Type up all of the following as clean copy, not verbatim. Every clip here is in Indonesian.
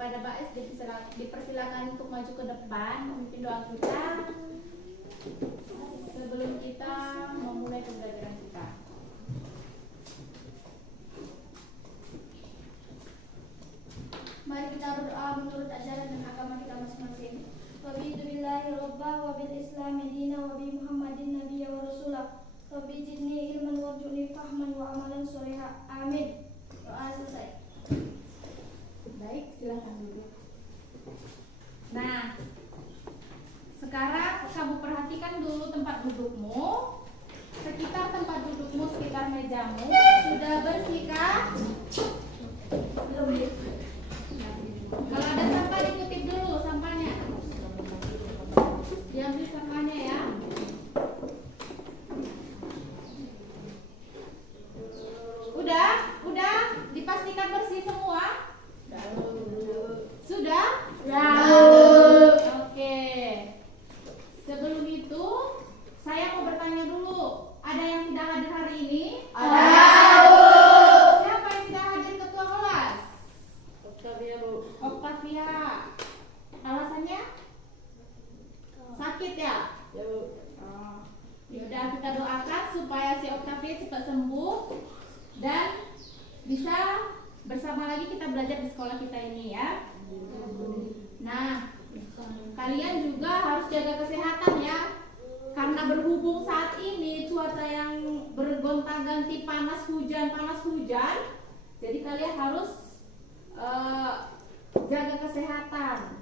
kepada Mbak S dipersilakan untuk maju ke depan memimpin doa kita sebelum kita memulai pembelajaran kita. Mari kita berdoa menurut ajaran dan agama kita masing-masing. Wabillahi robba wabil islami dina wabi muhammadin nabiyya wa rasulah. Rabbi jidni ilman warzuqni fahman wa amalan sholiha. Amin. Doa selesai. Baik, silahkan duduk. Nah, sekarang kamu perhatikan dulu tempat dudukmu. Sekitar tempat dudukmu, sekitar mejamu sudah bersih kah? Kalau ada sampah dikutip dulu sampahnya. Diambil sampahnya ya. Udah dipastikan bersih semua? Sudah? Oke. Sebelum itu saya mau bertanya dulu. Ada yang tidak hadir hari ini? Ada. Siapa yang tidak hadir ketua kelas? Oktavia, Bu. Oktavia. Alasannya? Sakit ya? Ya, Bu. Yaudah, kita doakan supaya si Oktavia cepat sembuh dan bisa bersama lagi kita belajar di sekolah kita ini ya. Nah, kalian juga harus jaga kesehatan ya. Karena berhubung saat ini cuaca yang bergonta-ganti panas hujan, jadi kalian harus jaga kesehatan.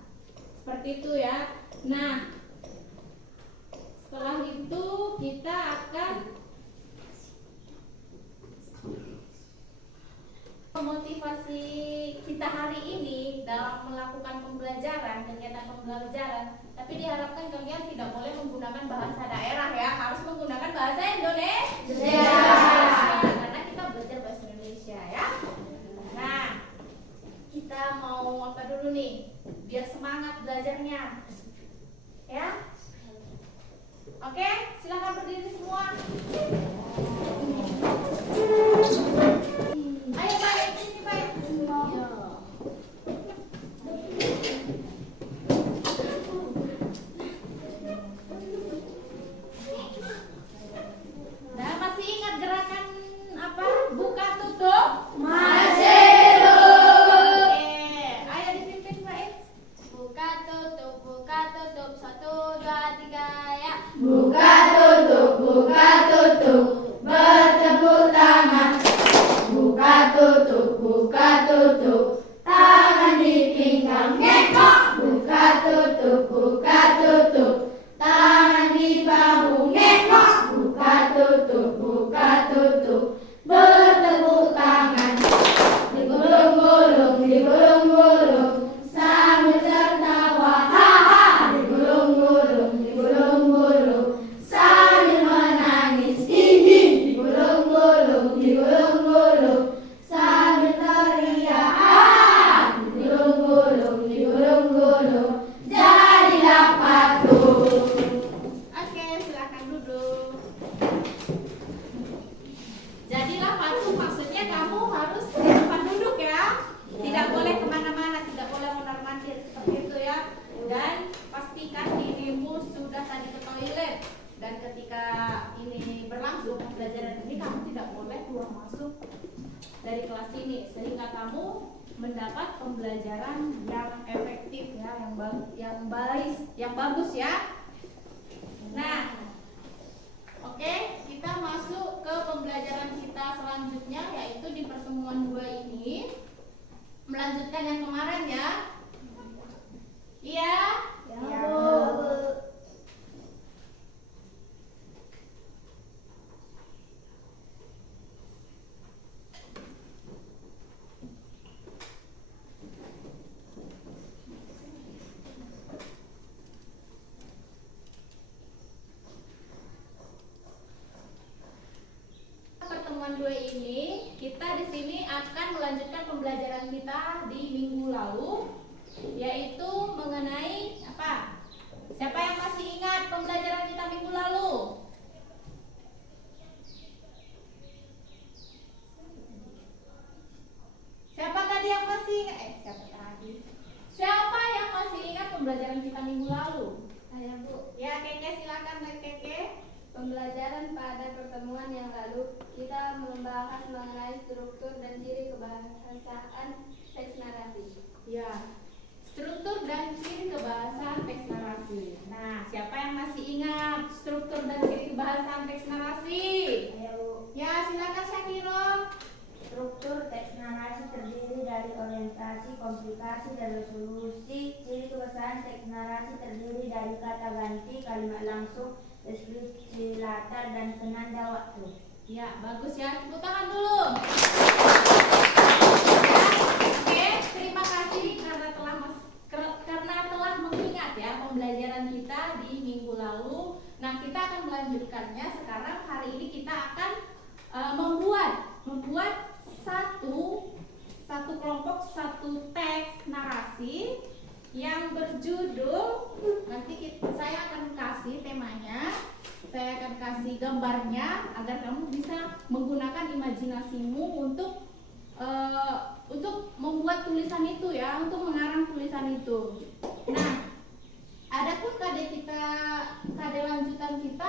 Seperti itu ya. Nah, setelah itu kita akan memotivasi kita hari ini dalam melakukan pembelajaran, kegiatan pembelajaran. Tapi diharapkan kalian tidak boleh menggunakan bahasa daerah ya, harus menggunakan bahasa Indonesia. Karena kita belajar bahasa Indonesia ya. Nah, kita mau apa dulu nih? Biar semangat belajarnya. Ya. Oke, silakan berdiri semua. Ayo baik, sini baik. Nah, masih ingat gerakan apa? Buka tutup. Masih. Oke, ayo dipimpin baik. Buka tutup, 1, 2, 3 ya. Buka tutup, bertepuk tangan. Buka tutup, tangan dipinggang ngekok. Buka tutup, tangan di bahu ngekok. Buka tutup, bertepuk tangan. Digulung-gulung, sambil tertawa, haha. Digulung-gulung, sambil menangis, hihi. Digulung-gulung, sambil teriak, ah. Digulung-gulung, jadilah patung. Oke, silakan duduk. Jadilah patung maksudnya kamu harus di tempat duduk ya. Tidak boleh kemana-mana, tidak boleh mondar-mandir seperti itu ya. Dan pastikan dirimu sudah tadi ke toilet. Dan ketika ini berlangsung pembelajaran ini, kamu tidak boleh keluar masuk dari kelas ini sehingga kamu mendapat pembelajaran yang efektif ya, yang bagus ya. Nah, oke, kita masuk ke pembelajaran kita selanjutnya, yaitu di pertemuan 2 ini melanjutkan yang kemarin ya. Iya? Ya, Bu. Pertemuan 2 ini kita di sini akan melanjutkan pembelajaran kita di minggu lalu, yaitu mengenai apa? Siapa yang masih ingat pembelajaran kita minggu lalu? Siapa tadi yang masih ingat? Siapa tadi? Dan pada pertemuan yang lalu kita membahas mengenai struktur dan ciri kebahasaan teks narasi. Ya, struktur dan ciri kebahasaan teks narasi. Nah, siapa yang masih ingat struktur dan ciri kebahasaan teks narasi? Ayo. Ya, silakan Syakiro. Struktur teks narasi terdiri dari orientasi, komplikasi, dan resolusi. Ciri kebahasaan teks narasi terdiri dari kata ganti, kalimat langsung, deskripsi latar, dan penanda waktu. Ya, bagus ya. Tepuk tangan dulu. Oke, terima kasih karena telah mengingat ya pembelajaran kita di minggu lalu. Nah, kita akan melanjutkannya sekarang. Hari ini kita akan membuat satu kelompok, satu teks narasi yang berjudul, nanti saya akan kasih temanya, saya akan kasih gambarnya agar kamu bisa menggunakan imajinasimu untuk membuat tulisan itu ya, untuk mengarang tulisan itu. Nah, adapun KD lanjutan kita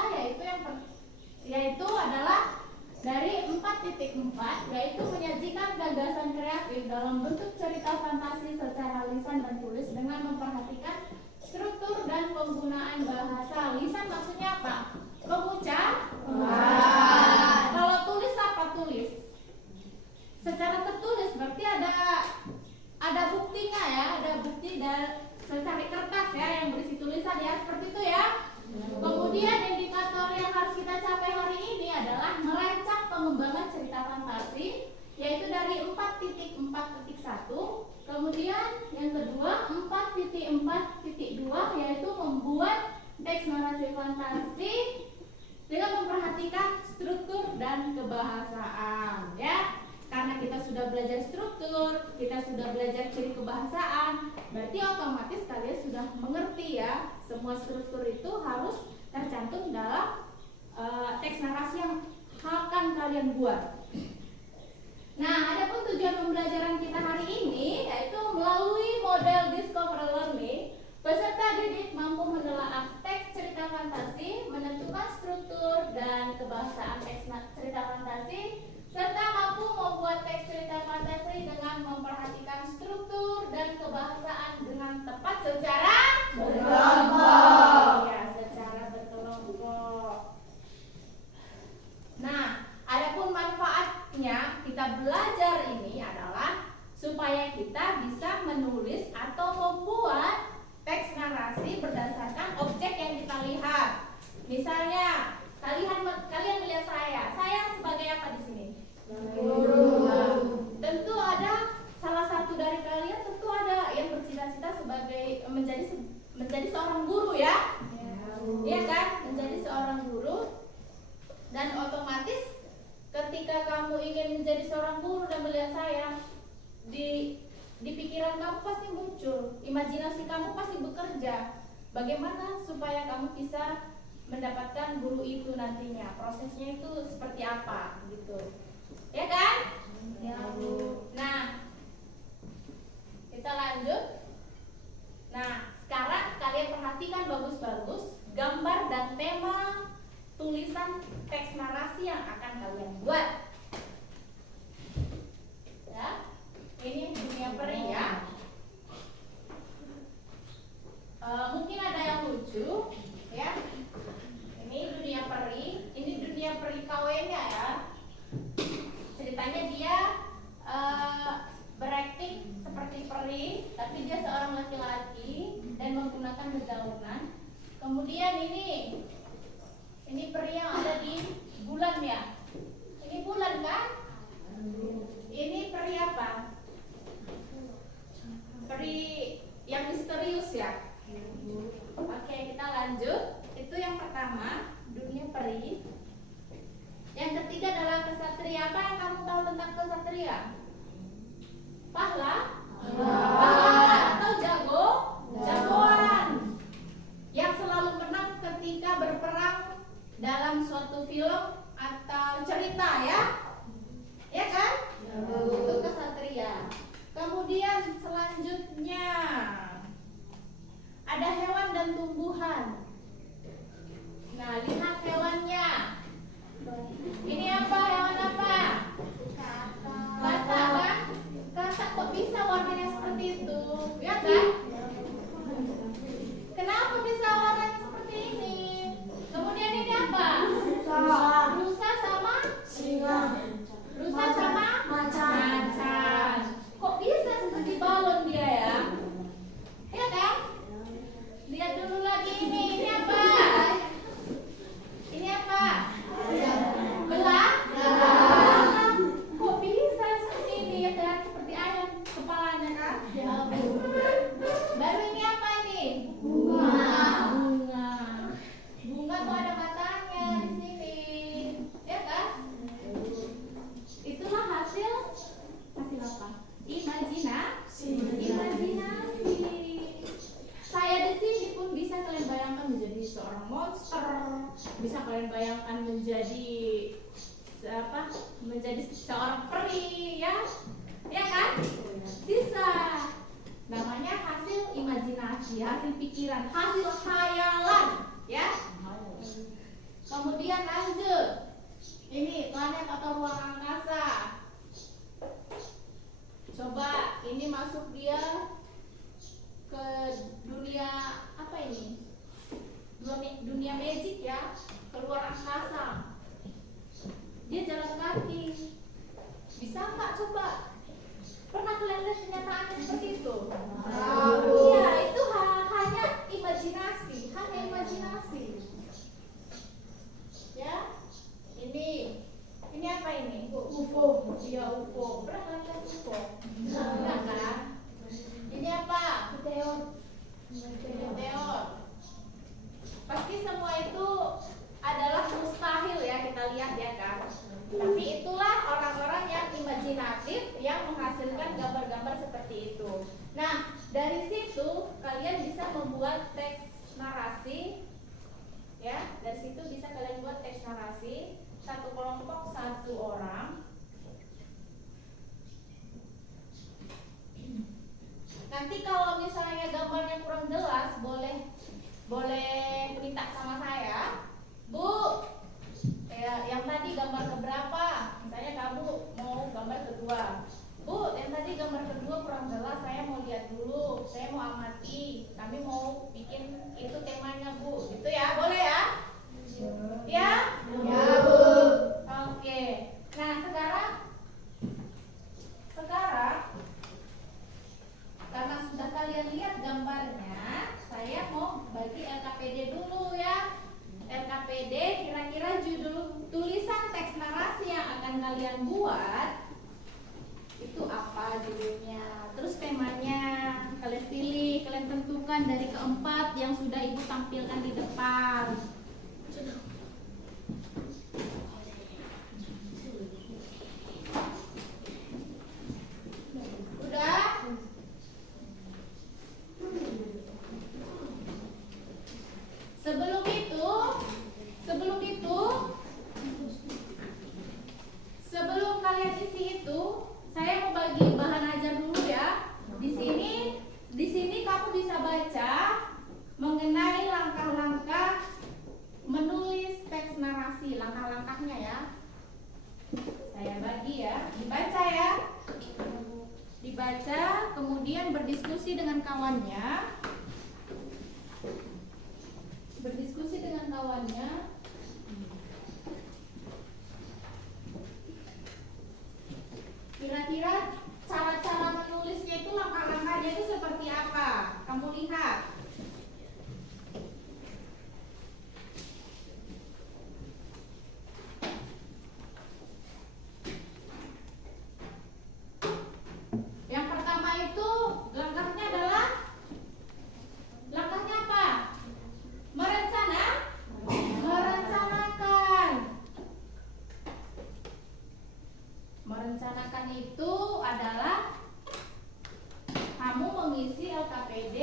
yaitu adalah dari 4.4, yaitu menyajikan gagasan kreatif dalam bentuk cerita fantasi secara lisan dan tulis dengan memperhatikan struktur dan penggunaan bahasa. Lisan maksudnya apa? Pengucap. Kalau tulis apa tulis? Secara tertulis berarti ada buktinya ya, ada bukti dan secari kertas ya yang berisi tulisan ya, seperti itu ya. Kemudian indikator yang harus kita capai hari ini adalah merancang pengembangan cerita fantasi, yaitu dari 4.4.1. Kemudian yang kedua 4.4.2, yaitu membuat teks narasi fantasi dengan memperhatikan struktur dan kebahasaan ya. Karena kita sudah belajar struktur, kita sudah belajar ciri kebahasaan, berarti otomatis kalian sudah mengerti ya, semua struktur itu harus tercantum dalam teks narasi yang akan kalian buat. Nah, adapun tujuan pembelajaran kita hari ini yaitu melalui model discovery learning, peserta didik mampu menelaah teks cerita fantasi, menentukan struktur dan kebahasaan teks cerita fantasi, serta mampu membuat teks cerita fantasi dengan memperhatikan struktur dan kebahasaan dengan tepat secara berkelompok. Ya, secara berkelompok. Nah, adapun manfaatnya kita belajar ini adalah supaya kita bisa menulis atau membuat teks narasi berdasarkan objek yang kita lihat. Misalnya, kalian melihat saya sebagai apa di sini? Guru. Nah, tentu ada salah satu dari kalian tentu ada yang bercita-cita sebagai menjadi seorang guru ya. Iya kan? Menjadi seorang guru. Dan otomatis ketika kamu ingin menjadi seorang guru dan melihat saya, di pikiran kamu pasti muncul, imajinasi kamu pasti bekerja. Bagaimana supaya kamu bisa mendapatkan guru itu nantinya? Prosesnya itu seperti apa gitu. Ya kan? Ya, Bu. Nah, kita lanjut. Nah, sekarang kalian perhatikan bagus-bagus gambar dan tema tulisan teks narasi yang akan kalian buat. Ya, ini dunia peri ya. Mungkin ada yang lucu, ya. Ini dunia peri, ini dunia peri KW-nya ya. Ceritanya dia berakting seperti peri, tapi dia seorang laki-laki dan menggunakan dedaunan. Kemudian ini peri yang ada di bulan ya. Ini bulan kan? Ini peri apa? Peri yang misterius ya. Oke, kita lanjut. Itu yang pertama, dunia peri. Yang ketiga adalah kesatria. Apa yang kamu tahu tentang kesatria? Pahlawan atau jagoan yang selalu menang ketika berperang dalam suatu film atau cerita ya. Ya kan? Itu kesatria. Kemudian selanjutnya ada hewan dan tumbuhan. Nah, lihat hewannya. kalian bayangkan menjadi apa? Menjadi seorang peri ya? Ya kan? Bisa. Namanya hasil imajinasi, hasil pikiran, hasil khayalan, ya. Kemudian lanjut. Ini planet atau ruang angkasa. Coba ini masuk dia ke dunia apa ini? Dunia magic ya, keluar angkasa. Dia jalan kaki. Bisa nggak coba? Pernah kalian lihat kenyataannya seperti itu? Iya, itu hanya imajinasi, hanya imajinasi. Ya, ini apa ini? UFO. Iya, UFO. Pernah kalian lihat UFO? Enggak kan? Ini apa? Meteor. Pasti semua itu adalah mustahil ya kita lihat ya kan. Tapi itulah orang-orang yang imajinatif yang menghasilkan gambar-gambar seperti itu. Nah, dari situ kalian bisa membuat teks narasi. Ya, dari situ bisa kalian buat teks narasi. Satu kelompok, satu orang. Nanti kalau misalnya gambarnya kurang jelas, boleh minta sama saya, Bu. Yang tadi gambar keberapa? Misalnya kamu mau gambar kedua. Bu, yang tadi gambar kedua kurang jelas, saya mau lihat dulu, saya mau amati. Kami mau bikin itu temanya, Bu. Gitu ya, boleh ya? Ya? Ya, Bu. Oke. Nah, sekarang karena sudah kalian lihat gambarnya, saya mau bagi LKPD dulu ya. LKPD kira-kira judul tulisan teks narasi yang akan kalian buat itu apa judulnya, terus temanya kalian pilih, kalian tentukan dari keempat yang sudah ibu tampilkan di depan. Udah? Sebelum kalian isi itu, saya mau bagi bahan ajar dulu ya. Di sini kamu bisa baca mengenai langkah-langkah menulis teks narasi, langkah-langkahnya ya. Saya bagi ya, dibaca ya. Dibaca, kemudian berdiskusi dengan kawannya. Kira-kira cara-cara menulisnya itu langkah-langkahnya itu seperti apa? Kamu lihat. Yang pertama itu langkahnya adalah langkahnya apa? Merencanakan itu adalah kamu mengisi LKPD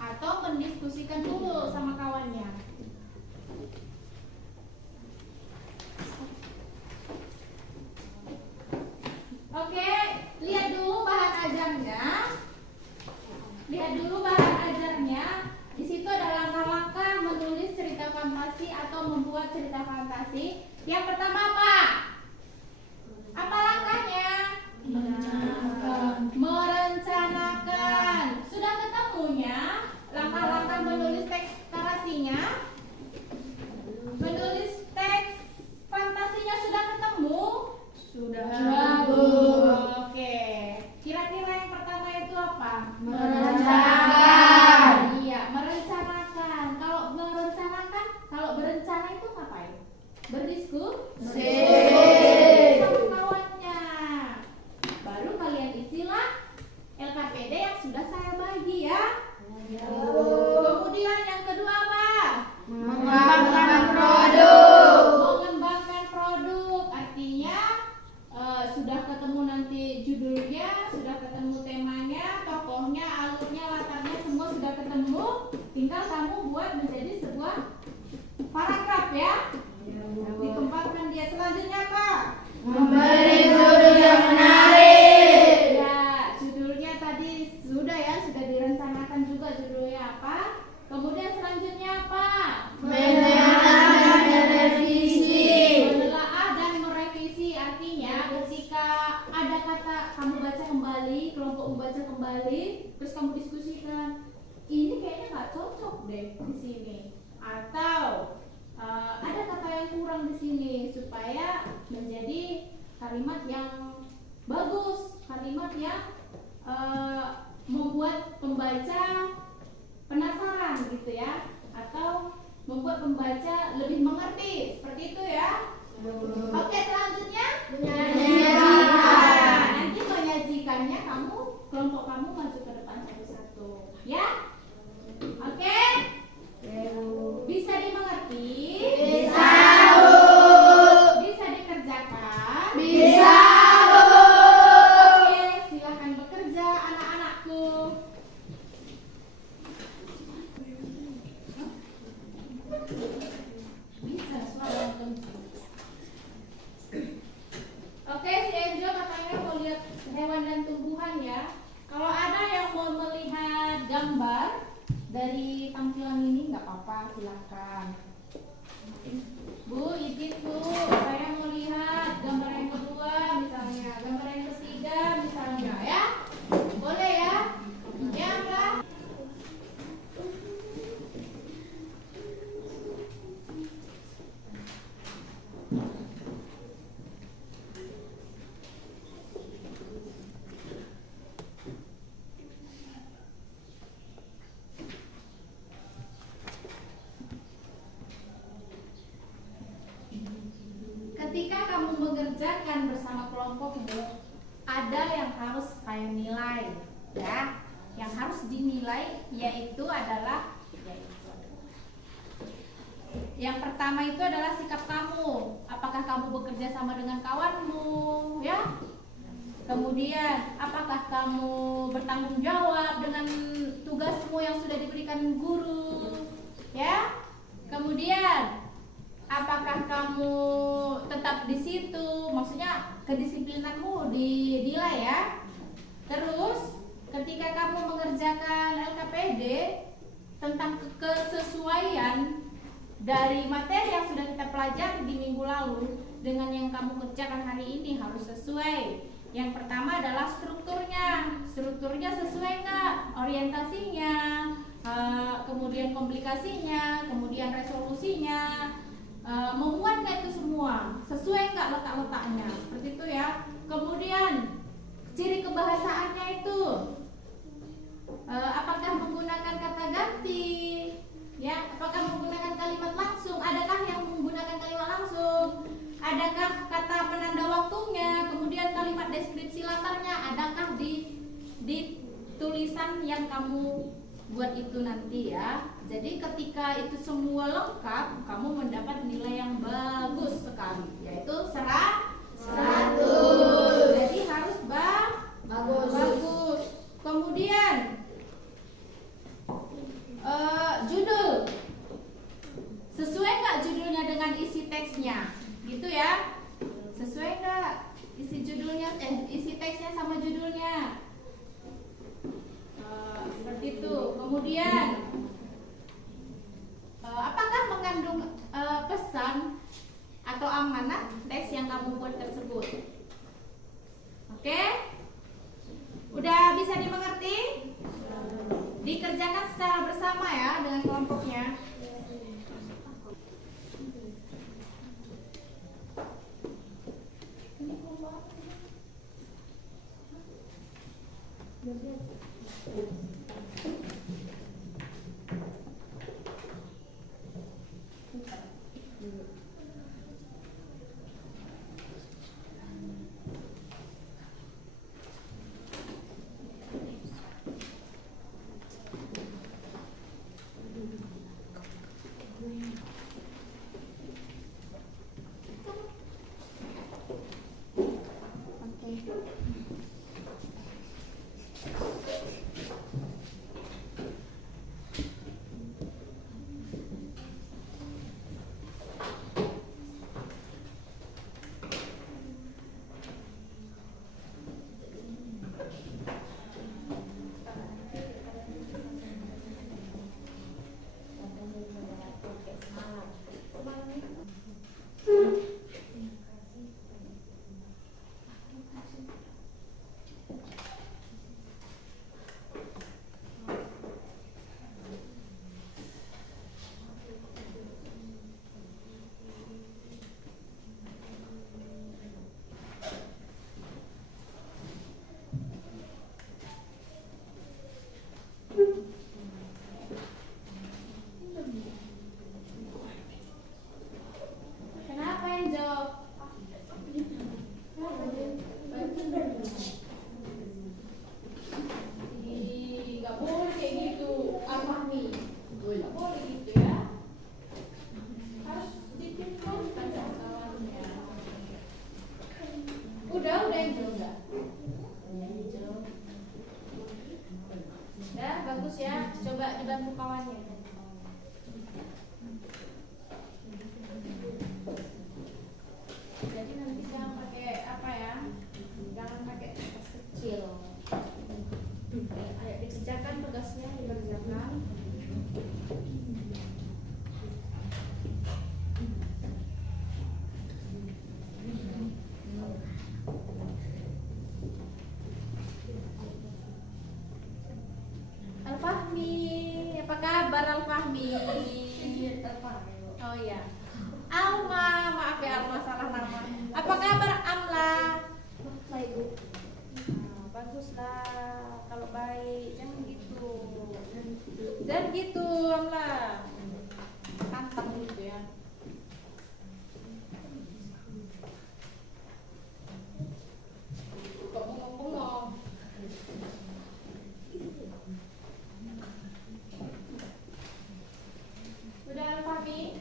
atau mendiskusikan dulu sama kawannya. Oke, lihat dulu bahan ajarnya. Di situ ada langkah-langkah menulis cerita fantasi atau membuat cerita fantasi. Yang pertama apa? Apa langkahnya? Merencanakan. Sudah ketemunya langkah-langkah menulis teks narasinya? Menulis teks fantasinya sudah ketemu? Sudah. Oke. Kira-kira yang pertama itu apa? Merencanakan. Iya, merencanakan. Kalau berencana itu ngapain? Berdiskusi. Memberi guru yang menarik. Ya, judulnya tadi sudah ya, sudah direncanakan juga judulnya apa. Kemudian selanjutnya apa? Menelaah dan merevisi. Menelaah dan merevisi artinya ketika ada kata kamu baca kembali, kelompok membaca kembali, terus kamu diskusikan, ini kayaknya nggak cocok deh di sini, atau ada kata yang kurang di sini supaya menjadi kalimat yang bagus, kalimat yang membuat pembaca penasaran gitu ya, atau membuat pembaca lebih mengerti, seperti itu ya. Oke, selanjutnya Menyajikan. nanti menyajikannya kamu, kelompok kamu maju ke depan satu-satu ya. Oke, bisa dimengerti? Bisa, Bu. Bisa dikerjakan? Bisa, Bu. Oke, silahkan bekerja anak-anakku. Bisa suara kencang. Oke, si Angel katanya mau lihat hewan dan tumbuhan ya. Kalau ada yang mau melihat gambar dari tampilan ini nggak apa-apa, silakan. Bu, izin Bu, saya mau lihat gambar yang kedua misalnya, gambar yang ketiga misalnya ya. Boleh ya? Ya enggak? Ketika kamu mengerjakan bersama kelompokmu, ada yang harus saya nilai, ya. Yang harus dinilai yaitu adalah yang pertama itu adalah sikap kamu. Apakah kamu bekerja sama dengan kawanmu, ya? Kemudian, apakah kamu bertanggung jawab dengan tugasmu yang sudah diberikan guru, ya? Kemudian, apakah kamu tetap di situ? Maksudnya kedisiplinanmu dinilai ya. Terus ketika kamu mengerjakan LKPD tentang kesesuaian dari materi yang sudah kita pelajari di minggu lalu dengan yang kamu kerjakan hari ini harus sesuai. Yang pertama adalah strukturnya. Strukturnya sesuai nggak? Orientasinya, kemudian komplikasinya, kemudian resolusinya. Memuat nggak itu semua, sesuai nggak letak-letaknya, seperti itu ya. Kemudian ciri kebahasaannya itu apakah menggunakan kata ganti, ya? Apakah menggunakan kalimat langsung? Adakah yang menggunakan kalimat langsung? Adakah kata penanda waktunya? Kemudian kalimat deskripsi latarnya adakah di tulisan yang kamu buat itu nanti ya. Jadi ketika itu semua lengkap, kamu mendapat nilai yang bagus sekali, yaitu 100. Jadi harus bagus. Kemudian judul, sesuai nggak judulnya dengan isi teksnya, gitu ya? Sesuai nggak isi judulnya, isi teksnya sama judulnya? Seperti itu. Kemudian apakah mengandung pesan atau amanat teks yang kamu buat tersebut? Oke? Udah bisa dimengerti? Dikerjakan secara bersama ya dengan kelompoknya. Fahmi. Oh iya. Alma, maaf ya Alma salah nama. Apa kabar Amla? Baik, Bu. Nah, baguslah kalau baik, jangan gitu. Dan gitu Amla. Tantang gitu ya. Kok bengong-bengong? Udah Fahmi?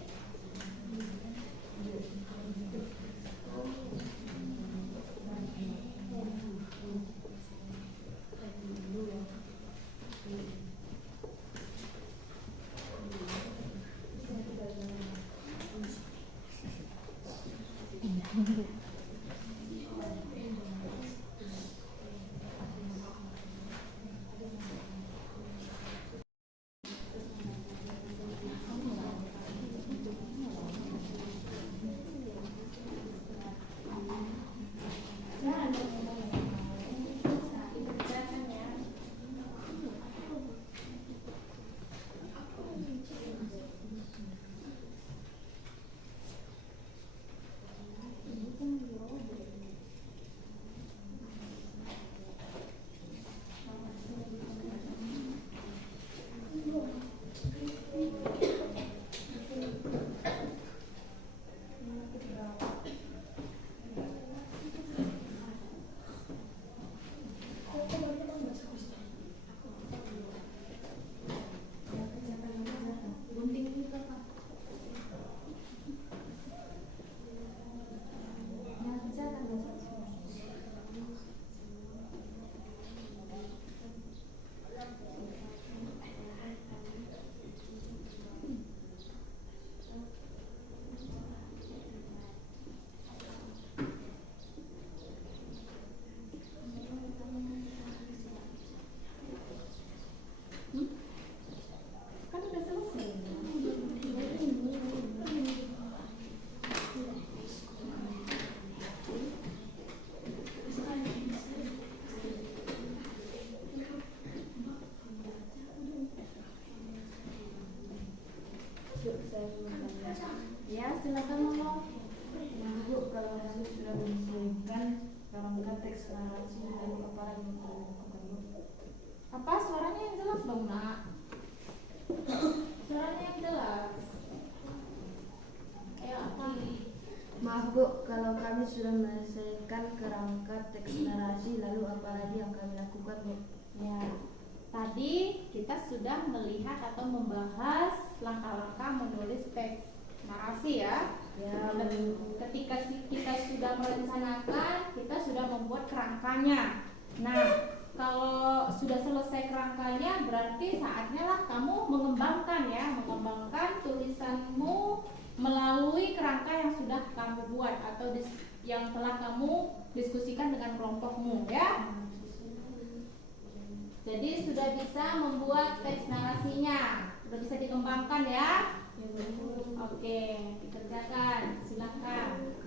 Kan udah selesai. Ya, silakan ngomong. Nah, Bu, kalau kami sudah menyelesaikan kerangka teks narasi lalu apa lagi yang kami lakukan, Bu? Apa suaranya yang jelas dong, Nak? Suaranya yang jelas. Kayak apa? Maaf, Bu, kalau kami sudah menyelesaikan kerangka teks narasi lalu apa lagi yang kami lakukan, Bu? Ya, tadi kita sudah melihat atau membahas langkah-langkah menulis teks narasi ya. Ya, Ketika kita sudah merencanakan, kita sudah membuat kerangkanya. Nah, kalau sudah selesai kerangkanya, berarti saatnya lah kamu mengembangkan tulisanmu melalui kerangka yang sudah kamu buat atau yang telah kamu diskusikan dengan kelompokmu ya. Jadi sudah bisa membuat teks narasinya, sudah bisa dikembangkan ya. Oke, dikerjakan, silakan.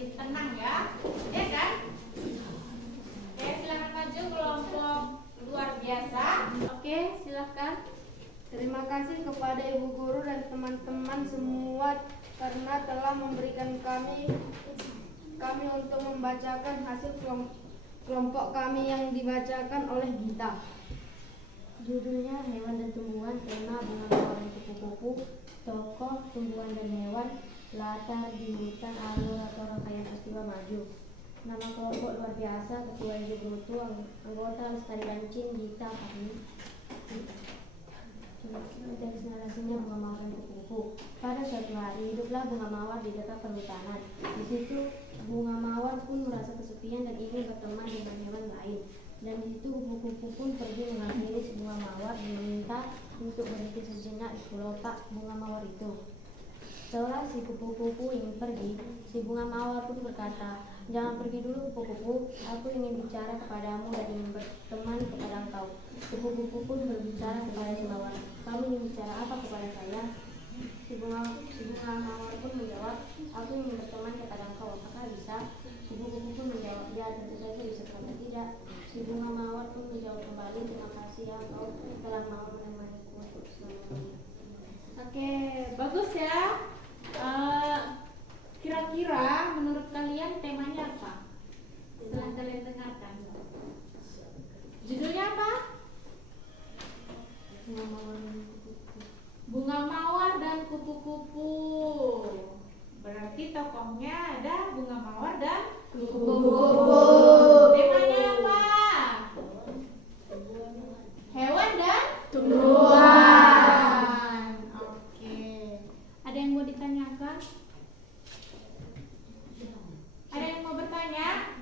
jadi tenang ya. Ya kan? Oke, silakan maju kelompok luar biasa. Oke, silakan. Terima kasih kepada ibu guru dan teman-teman semua karena telah memberikan kami untuk membacakan hasil kelompok kami yang dibacakan oleh Gita. Judulnya Hewan dan Tumbuhan, tema bunga mawar dan kupu-kupu, tokoh tumbuhan dan hewan, latar di hutan alur atau rangkaian peristiwa maju. Nama kelompok luar biasa, ketua ibu guru, anggota lestari lancing Gita kami. Teks narasinya bunga mawar dan kupu-kupu. Pada suatu hari hiduplah bunga mawar di dekat perhutanan. Di situ bunga mawar pun merasa kesepian dan ingin berteman dengan hewan lain. Dan di situ kupu-kupu pun pergi menghampiri si bunga mawar dan meminta untuk berhenti sejenak di kelopak bunga mawar itu. Setelah si kupu-kupu ingin pergi, si bunga mawar pun berkata, "Jangan pergi dulu kupu-kupu, aku ingin bicara kepadamu dan ingin berteman kepada engkau." Kupu-kupu pun berbicara kepada si mawar, "Kamu ingin bicara apa kepada saya?" Si bunga mawar pun menjawab, "Aku ingin berteman kepada engkau, apakah bisa?" Kupu-kupu pun menjawab, "Ya, tentu saja bisa, kenapa tidak?" Si bunga mawar pun menjawab kembali, "Terima kasih ya, kau telah mau menemaniku untuk selamanya." Oke, bagus ya. Kira-kira menurut kalian temanya apa? Setelah kalian dengarkan, judulnya apa? Bunga mawar dan kupu-kupu. Bunga mawar dan kupu-kupu. Berarti tokohnya ada bunga mawar dan kupu-kupu. Temanya apa? Hewan dan tumbuhan. Oke. Ada yang mau ditanyakan? Ada yang mau bertanya?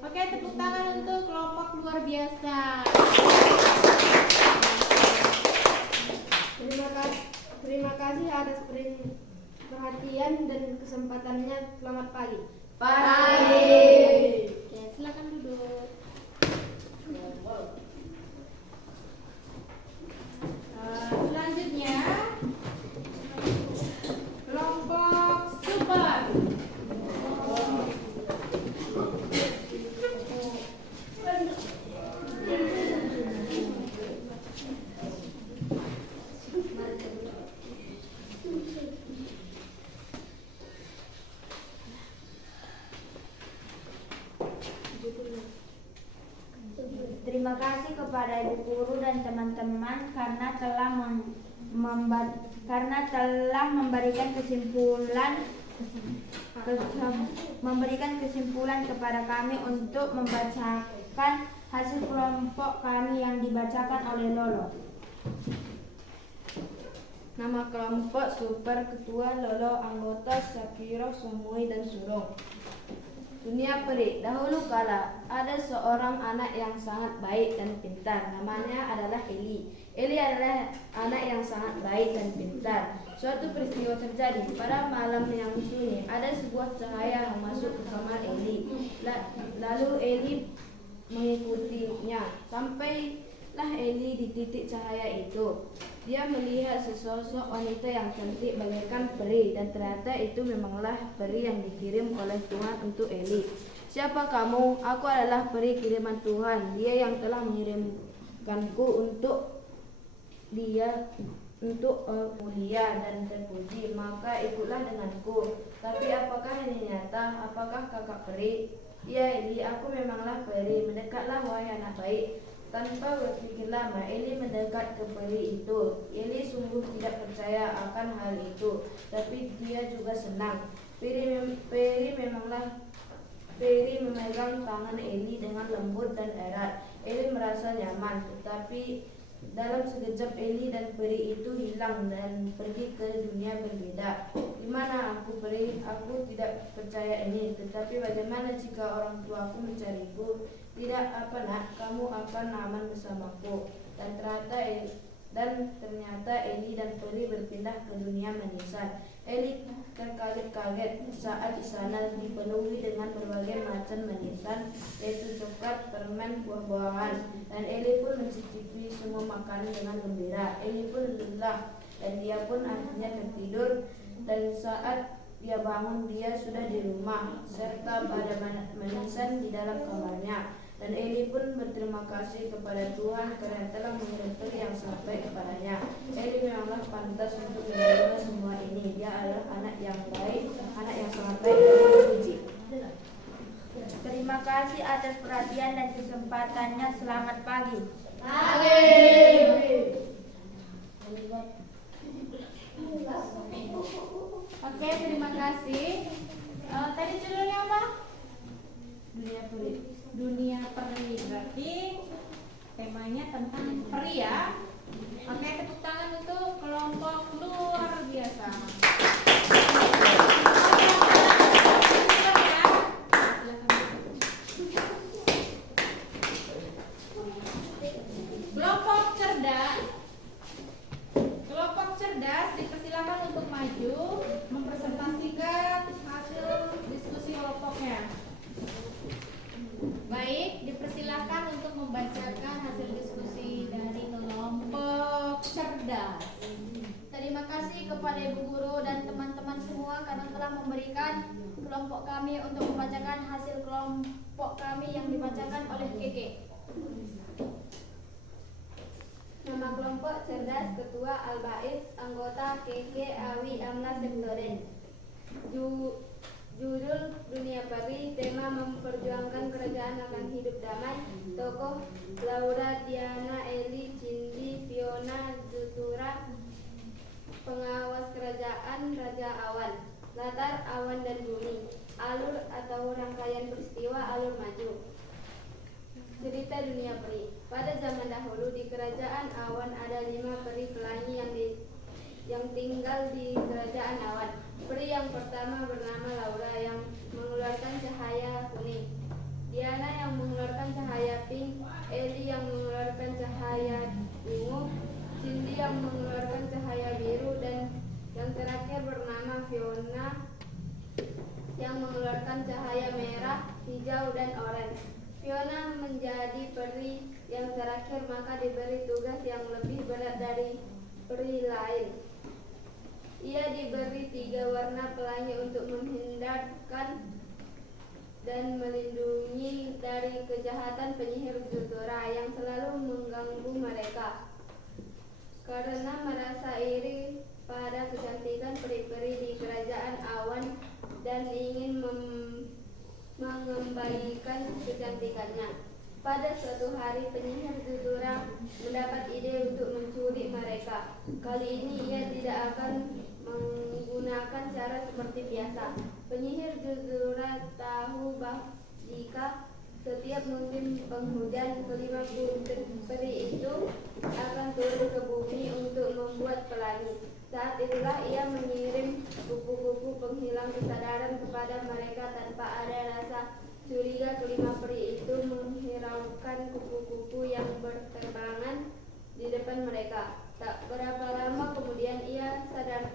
Oke, tepuk tangan untuk kelompok luar biasa. Terima kasih atas perhatian dan kesempatannya. Selamat pagi. Oke, silakan duduk. Selanjutnya kelompok super. Terima kasih kepada ibu guru dan teman-teman karena telah memberikan kesimpulan kepada kami untuk membacakan hasil kelompok kami yang dibacakan oleh Lolo. Nama kelompok super, ketua Lolo, anggota Syakiro, Sumui, dan Surung. Dunia peri. Dahulu kala ada seorang anak yang sangat baik dan pintar. Namanya adalah Eli. Eli adalah anak yang sangat baik dan pintar. Suatu peristiwa terjadi pada malam yang sunyi. Ada sebuah cahaya yang masuk ke kamar Eli. Lalu Eli mengikutinya. Sampailah Eli di titik cahaya itu. Dia melihat sesosok wanita yang cantik bagaikan peri, dan ternyata itu memanglah peri yang dikirim oleh Tuhan untuk Eli. "Siapa kamu?" "Aku adalah peri kiriman Tuhan. Dia yang telah mengirimkanku untuk mulia dan terpuji. Maka ikutlah denganku." "Tapi apakah ini nyata? Apakah kakak peri?" "Ya Eli, aku memanglah peri. Mendekatlah wahai anak baik." Tanpa berpikir lama, Eli mendekat ke peri itu. Eli sungguh tidak percaya akan hal itu, tapi dia juga senang. Peri memegang tangan Eli dengan lembut dan erat. Eli merasa nyaman, tetapi dalam sekejap Eli dan peri itu hilang dan pergi ke dunia berbeda. "Di mana aku, peri? Aku tidak percaya ini. Tetapi bagaimana jika orang tuaku mencariku?" "Tidak apa nak, kamu akan aman bersamaku." Dan ternyata Eli dan peri berpindah ke dunia manisan. Eli terkaget-kaget saat di sana dipenuhi dengan berbagai macam manisan, yaitu coklat, permen, buah-buahan. Dan Eli pun mencicipi semua makanan dengan gembira. Eli pun lelah dan dia pun akhirnya tertidur. Dan saat dia bangun dia sudah di rumah, serta ada manisan di dalam kamarnya. Dan Eli pun berterima kasih kepada Tuhan karena telah mengirim peri yang sangat baik kepadanya. Eli memanglah pantas untuk menerima semua ini. Dia adalah anak yang baik, anak yang sangat baik dan terpuji. Terima kasih atas perhatian dan kesempatannya. Selamat pagi. Oke, terima kasih. Tadi judulnya apa? Dunia peri. Dunia peri. Berarti temanya tentang peri ya. Oke, tepuk tangan untuk kelompok luar biasa. Kelompok cerdas dipersilakan untuk maju mempresentasikan hasil diskusi kelompoknya. Baik, dipersilakan untuk membacakan hasil diskusi dari kelompok cerdas. Terima kasih kepada Ibu Guru dan teman-teman semua karena telah memberikan kelompok kami untuk membacakan hasil kelompok kami yang dibacakan oleh Keke. Nama kelompok cerdas, ketua Al-Bais, anggota Keke, Awi, Amna, Sektoren. Judul Dunia Peri, tema memperjuangkan kerajaan akan hidup damai. Tokoh Laura, Diana, Eli, Cindy, Fiona, Zutura. Pengawas kerajaan Raja Awan. Latar awan dan bumi. Alur atau rangkaian peristiwa alur maju. Cerita dunia peri. Pada zaman dahulu di kerajaan Awan ada 5 peri pelangi yang tinggal di kerajaan Awan. Peri yang pertama bernama Laura yang mengeluarkan cahaya kuning, Diana yang mengeluarkan cahaya pink, Eli yang mengeluarkan cahaya ungu, Cindy yang mengeluarkan cahaya biru, dan yang terakhir bernama Fiona yang mengeluarkan cahaya merah, hijau, dan oranye. Fiona menjadi peri yang terakhir, maka diberi tugas yang lebih berat dari peri lain. Ia diberi 3 warna pelangi untuk menghindarkan dan melindungi dari kejahatan penyihir Zutura yang selalu mengganggu mereka. Karena merasa iri pada kecantikan peri-peri di kerajaan Awan dan ingin mengembalikan kecantikannya. Pada suatu hari penyihir Zutura mendapat ide untuk mencuri mereka. Kali ini ia tidak akan menggunakan cara seperti biasa. Penyihir Zutura tahu jika setiap musim penghujan kelima peri itu akan turun ke bumi untuk membuat pelangi. Saat itulah ia mengirim kupu-kupu penghilang kesadaran kepada mereka tanpa ada rasa curiga. Kelima peri itu menghiraukan kupu-kupu yang berterbangan di depan mereka. Tak berapa lama kemudian ia tidak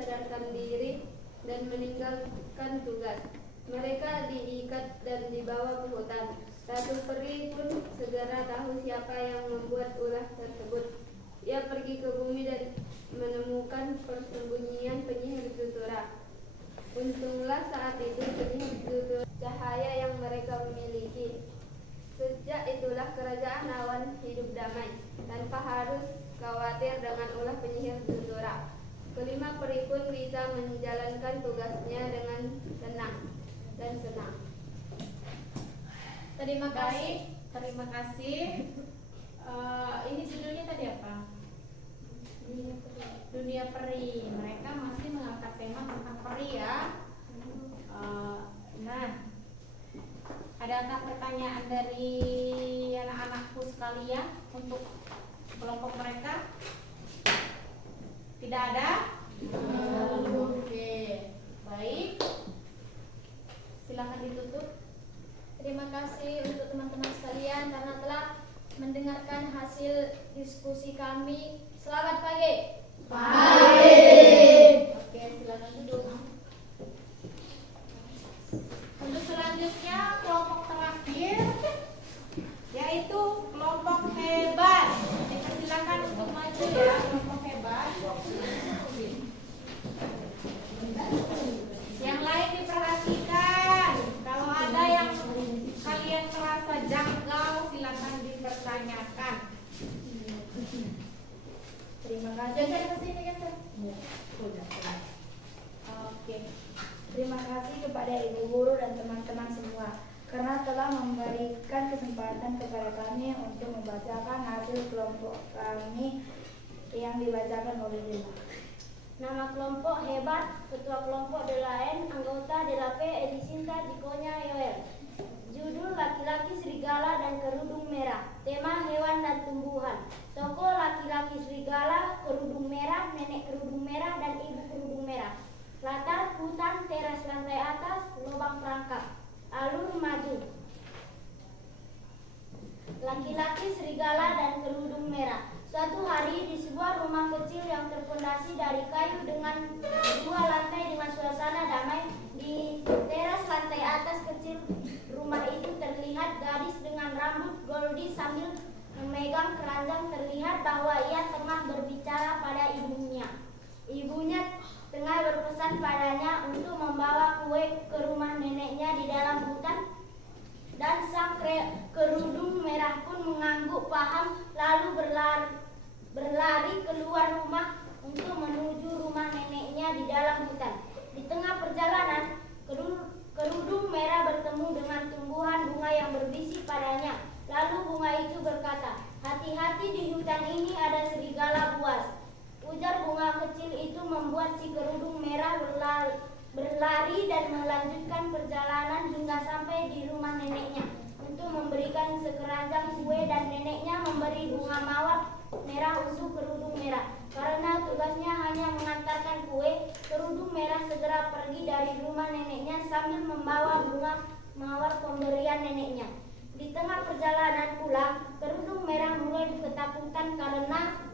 sadarkan diri dan meninggalkan tugas. Mereka diikat dan dibawa ke hutan. Ratu peri pun segera tahu siapa yang membuat ulah tersebut. Ia pergi ke bumi dan menemukan persembunyian penyihir Zutura. Untunglah saat itu penyihir Zutura cahaya yang mereka miliki. Sejak itulah kerajaan Awan hidup damai tanpa harus khawatir dengan ulah penyihir Zutura. Kelima peri pun bisa menjalankan tugasnya dengan tenang dan senang. Terima kasih. Ini judulnya tadi apa? Dunia peri. Mereka masih mengangkat tema tentang peri ya. Nah, adakah pertanyaan dari anak-anakku sekalian untuk kelompok mereka? Tidak ada? Oke, baik. Silakan ditutup. Terima kasih untuk teman-teman sekalian karena telah mendengarkan hasil diskusi kami. Selamat pagi. Oke, silakan duduk. Untuk selanjutnya kelompok terakhir yaitu kelompok hebat. Silakan untuk maju ya, kelompok hebat. Terima kasih kepada ibu guru dan teman-teman semua karena telah memberikan kesempatan kepada kami untuk membacakan hasil kelompok kami yang dibacakan oleh Dela. Nama kelompok Hebat, Ketua Kelompok Delaen, Anggota DLP Edisinta Jikonya Yoel. Judul Laki-laki Serigala dan Kerudung Merah. Tema Hewan dan Tumbuhan. Tokoh laki-laki serigala, kerudung merah, nenek kerudung merah, dan ibu kerudung merah. Latar hutan, teras lantai atas, lubang perangkap. Alur maju. Laki-laki serigala dan kerudung merah. Suatu hari di sebuah rumah kecil yang terpondasi dari kayu dengan 2 lantai dengan suasana damai, di teras lantai atas kecil rumah itu terlihat gadis dengan rambut goldi sambil memegang keranjang. Terlihat bahwa ia tengah berbicara pada ibunya. Ibunya tengah berpesan padanya untuk membawa kue ke rumah neneknya di dalam hutan. Dan sang kerudung merah pun mengangguk paham, lalu berlari keluar rumah untuk menuju rumah neneknya di dalam hutan. Di tengah perjalanan, kerudung merah bertemu dengan tumbuhan bunga yang berbisik padanya. Lalu bunga itu berkata, "Hati-hati, di hutan ini ada serigala buas." Ujar bunga kecil itu membuat si kerudung merah berlari dan melanjutkan perjalanan hingga sampai di rumah neneknya untuk memberikan sekeranjang kue, dan neneknya memberi bunga mawar merah untuk kerudung merah. Karena tugasnya hanya mengantarkan kue, kerudung merah segera pergi dari rumah neneknya sambil membawa bunga mawar pemberian neneknya. Di tengah perjalanan pulang, kerudung merah mulai ketakutan karena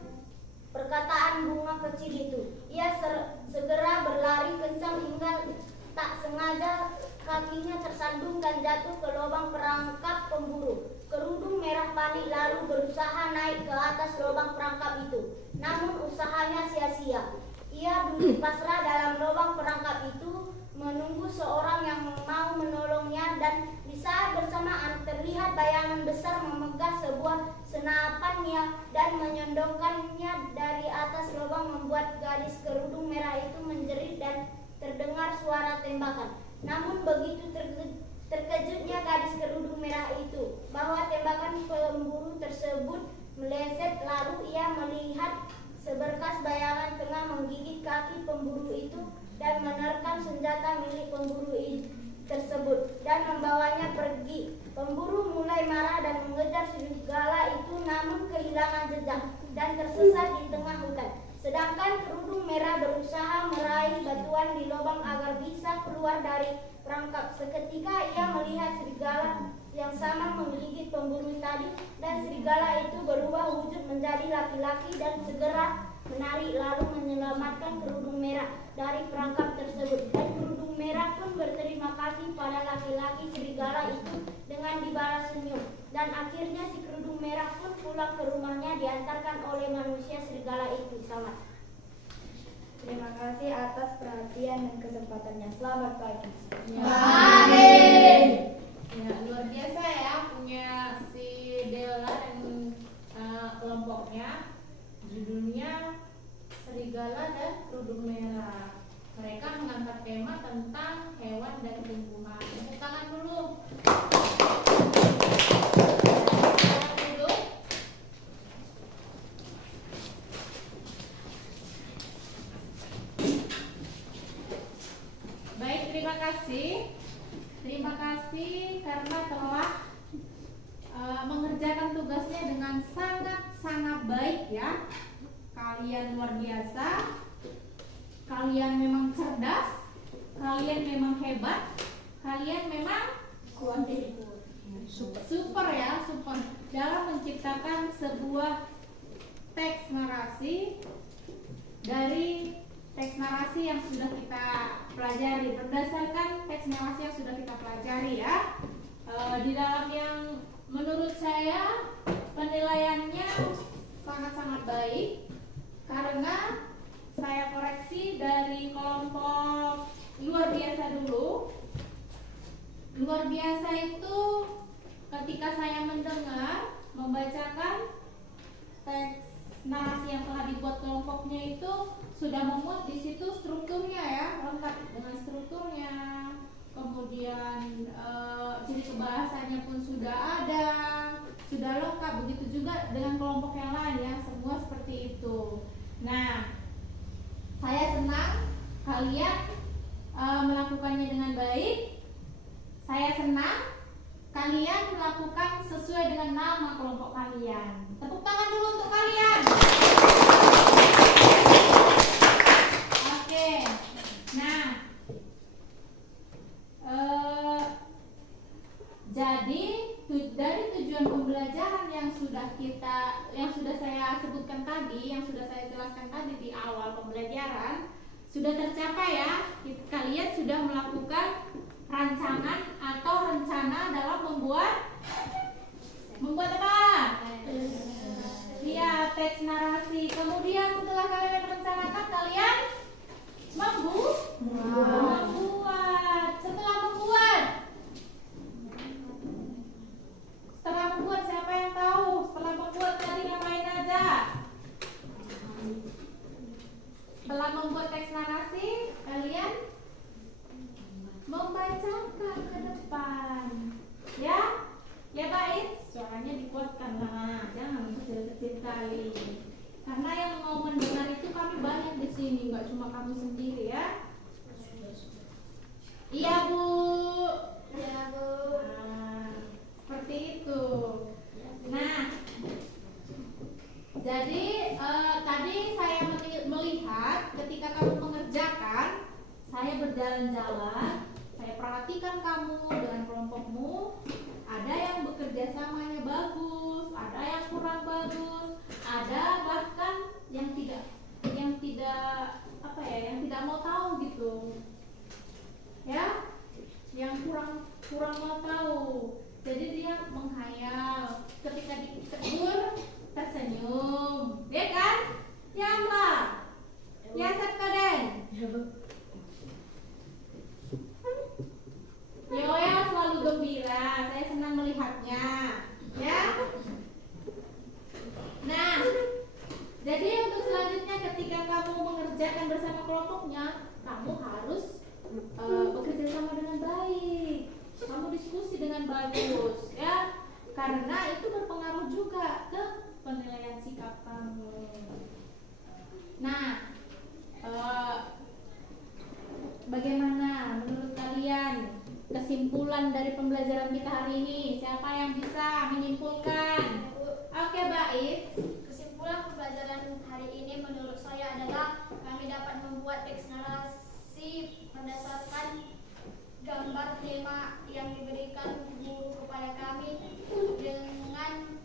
perkataan bunga kecil itu. Ia segera berlari kencang hingga tak sengaja kakinya tersandung dan jatuh ke lubang perangkap pemburu. Kerudung merah panik lalu berusaha naik ke atas lubang perangkap itu. Namun usahanya sia-sia. Ia duduk pasrah dalam lubang perangkap itu menunggu seorang yang mau menolongnya, dan di saat bersamaan terlihat bayangan besar memegang sebuah senapannya dan menyodongkannya dari atas lubang, membuat gadis kerudung merah itu menjerit dan terdengar suara tembakan. Namun begitu terkejutnya gadis kerudung merah itu bahwa tembakan pemburu tersebut meleset, lalu ia melihat seberkas bayangan tengah menggigit kaki pemburu itu dan menerkam senjata milik pemburu tersebut dan membawanya pergi. Pemburu mulai marah dan mengejar serigala itu, namun kehilangan jejak dan tersesat di tengah hutan. Sedangkan kerudung merah berusaha meraih batuan di lubang agar bisa keluar dari perangkap. Seketika ia melihat serigala yang sama menggigit pemburu tadi, dan serigala itu berubah wujud menjadi laki-laki dan segera menarik lalu menyelamatkan kerudung merah dari perangkap tersebut. Dan kerudung merah pun berterima kasih pada laki-laki serigala itu dengan dibalas senyum. Dan akhirnya si kerudung merah pun pulang ke rumahnya diantarkan oleh manusia serigala itu. Selamat. Terima kasih atas perhatian dan kesempatannya. Selamat pagi. Ya, luar biasa ya punya si Dela dan kelompoknya. Judulnya Serigala dan Kerudung Merah. Mereka mengangkat tema tentang hewan dan tumbuhan. Tepuk tangan dulu. Baik, terima kasih. Terima kasih karena telah mengerjakan tugasnya dengan sangat-sangat baik ya. Kalian luar biasa. Kalian memang cerdas. Kalian memang hebat. Kalian memang super ya, super dalam menciptakan sebuah teks narasi dari teks narasi yang sudah kita pelajari. Berdasarkan teks narasi yang sudah kita pelajari ya, di dalam yang menurut saya penilaiannya sangat-sangat baik karena saya koreksi dari kelompok luar biasa dulu. Luar biasa itu ketika saya mendengar membacakan teks narasi yang telah dibuat kelompoknya itu sudah memuat di situ strukturnya ya, lengkap dengan strukturnya. Kemudian ciri kebahasanya pun sudah ada, sudah lengkap. Begitu juga dengan kelompok yang lain ya, semua seperti itu. Nah, saya senang kalian melakukannya dengan baik. Saya senang kalian melakukan sesuai dengan nama kelompok kalian. Tepuk tangan dulu untuk kalian. Oke. Nah, jadi dari tujuan pembelajaran yang sudah saya sebutkan tadi, yang sudah saya jelaskan tadi di awal pembelajaran, sudah tercapai ya. Kalian sudah melakukan rancangan atau rencana dalam membuat apa? Iya, teks narasi. Kemudian setelah kalian rencanakan, kalian membuat. Setelah membuat siapa yang tahu? Setelah membuat tadi ngapain aja? Setelah membuat teks narasi, kalian membacakan ke depan. Ya? Ya baik, suaranya dikuatkan lah, jangan kecil-kecil kali. Karena yang mau mendengar itu kami banyak di sini, nggak cuma kamu sendiri ya. Iya Bu. Ya, Bu. Nah, seperti itu. Nah, jadi tadi saya melihat ketika kamu mengerjakan, saya berjalan-jalan, saya perhatikan kamu dengan kelompokmu. Ada yang bekerja samanya bagus, ada yang kurang bagus, ada bahkan yang tidak mau tahu gitu. Ya, yang kurang mau tahu. Jadi dia menghayal, ketika ditegur tersenyum, ya kan? Ya Mbak, ya Sepkaden. Yoel selalu gembira, saya senang melihatnya, ya. Nah, jadi untuk selanjutnya ketika kamu mengerjakan bersama kelompoknya, kamu harus bekerja sama dengan baik. Kamu diskusi dengan bagus, ya. Karena itu berpengaruh juga ke penilaian sikap kamu. Nah, bagaimana menurut kalian kesimpulan dari pembelajaran kita hari ini? Siapa yang bisa menyimpulkan? Oke, baik. Kesimpulan pembelajaran hari ini menurut saya adalah kami dapat membuat teks narasi berdasarkan gambar tema yang diberikan guru kepada kami dengan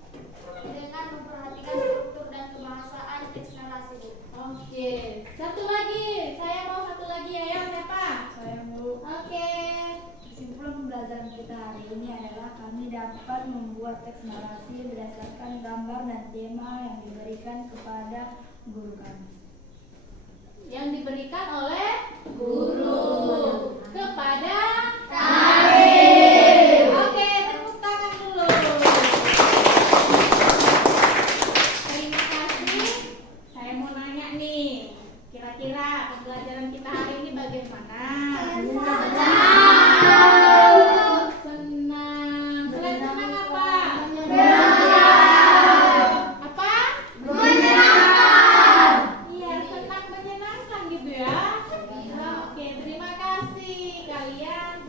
memperhatikan struktur dan kebahasaan teks narasi. Oke, satu lagi. Saya mau satu lagi ya, siapa? Saya mau. Oke. Kesimpulan pembelajaran kita hari ini adalah kami dapat membuat teks narasi berdasarkan gambar dan tema yang diberikan kepada guru kami. Yang diberikan oleh guru kepada kami. Oke, tepuk tangan dulu. Terima kasih. Saya mau nanya nih, kira-kira pembelajaran kita hari ini bagaimana? Senang. Selain senang apa? Apa? Iya, senang menyenangkan gitu ya. Oke, terima kasih kalian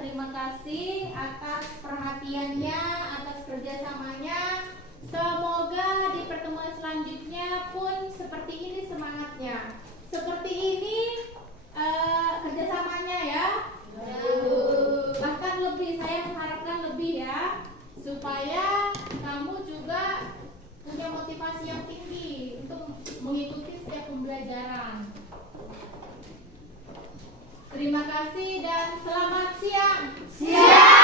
terima kasih atas perhatiannya, atas kerjasamanya. Semoga di pertemuan selanjutnya pun seperti ini semangatnya, seperti ini kerjasamanya ya. Bahkan lebih, saya mengharapkan lebih ya, supaya kamu juga punya motivasi yang tinggi untuk mengikuti setiap pembelajaran. Terima kasih dan selamat siang. Siap.